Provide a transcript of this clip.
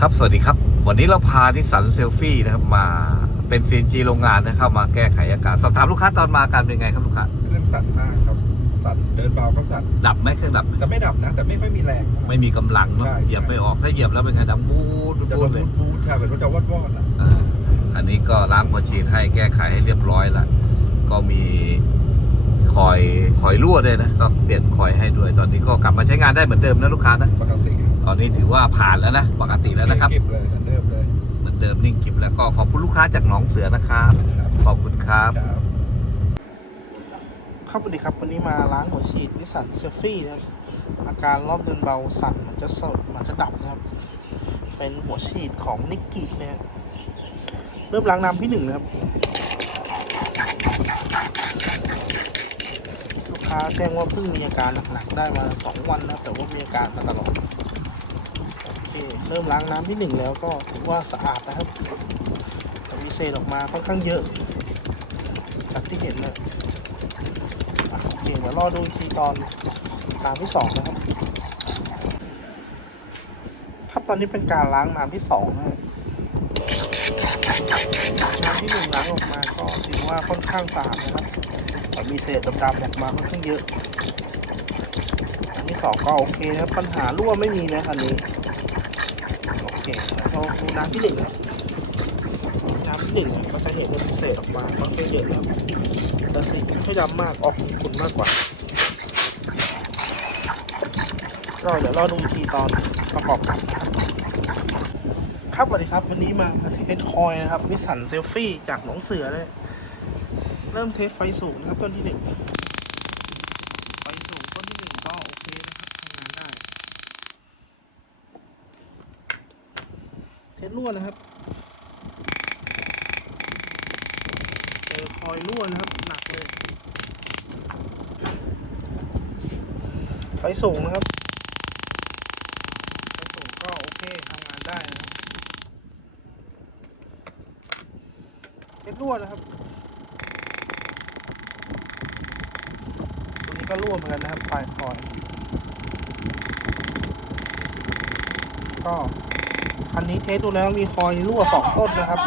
ครับ สวัสดีครับ วันนี้เราพาที่สันเซลฟี่นะครับมาเป็น CNG โรงงานนะครับมาแก้ไขอาการสอบถามลูกค้าตอนมาอาการเป็นไงครับลูกค้าเครื่องสั่นมากครับ สั่นเดินเบาก็สั่นดับไหมเครื่องดับไหมแต่ไม่ดับนะ แต่ไม่ค่อยมีแรงเท่าหร่ ไม่มีกำลังเนอะใช่ เหยียบไม่ออกถ้าเหยียบแล้วเป็นไงดังบูดจะบูมาดเลยบูดๆค่ะเหมือนว่าจะวอดวอดๆอะอ่าอันนี้ก็ล้างหัวฉีดให้แก้ไขให้เรียบร้อยละก็มีคอยคอยรั่วด้วยนะก็เปลี่ยนคอยให้ด้วยตอนนี้ก็กลับมาใช้งานได้เหมือนเดิมนะลูกค้านะปกติ ตอนนี้ถือว่าผ่านแล้วนะ ปกติแล้วนะครับ เก็บเลยเหมือนเดิมเลยเหมือนเดิมนิ่งกิบแล้วก็ขอบคุณลูกค้าจากหนองเสือนะครับครับขอบคุณครับ ครับ ครับสวัสดีครับวันนี้มาล้างหัวฉีดนิสสันเซลฟี่นะครับอาการรอบเดินเบาสั่นเหมันจะสดเหมันจะดับนะครับ เป็นหัวฉีดของนิกกี้นะฮะเริ่มล้างน้ำที่หนึ่งนะครับ ลูกค้าแจ้งว่าเพิ่งมีอาการหนักๆได้มาสองวันนะครับแต่ว่ามีอาการมาตลอดโอ เริ่มล้างน้ำที่หนึ่งแล้วก็ถือว่าสะอาดนะครับแต่มีเศษออกมาค่อนข้างเยอะจากที่เห็นนะอะโอเคเดี๋ยวรอดูทีตอนตามที่สองนะครับครับตอนนี้เป็นการล้างน้ำที่สองนะฮะน้ำที่หนึ่งล้างออกมาก็ถือว่าค่อนข้างสะอาดนะครับแต่มีเศษดำๆออกมาค่อนข้างเยอะอันที่สองก็โอเคนะครับปัญหารั่วไม่มีนะคันนี้ โอคแล้วเราดูน้ำที่หนึ่งครับน้ำที่หนึ่งก็จะเห็นว่ามีเศษออกมาค่อนข้างเยอะนะครับแต่สีไม่ค่อยดำมากออกขุ่นมากกว่าก็เดี๋ยวรอดูอีกทีตอนประกอบกันครับสวัสดีครับ วันนี้มาเทสคอยนะครับวิสันเซลฟี่จากหนองเสือเลยเริ่มเทสไฟสูงนะครับต้นที่หนึ่งไฟสูงต้นที่หนึ่งก็โอเคนะครับทำงานได้ เทสรั่วนะครับเจอคอยรั่วนะครับหนักเลย ไฟสูงนะครับ ไฟสูงก็โอเคทำงานได้นะครับเช็ดรั่วนะครับตัวนี้ก็รั่วเหมือนกันนะครับปลายคอยก็ คันนี้เทสดูแล้วมีคอยรั่วสองต้นนะครับ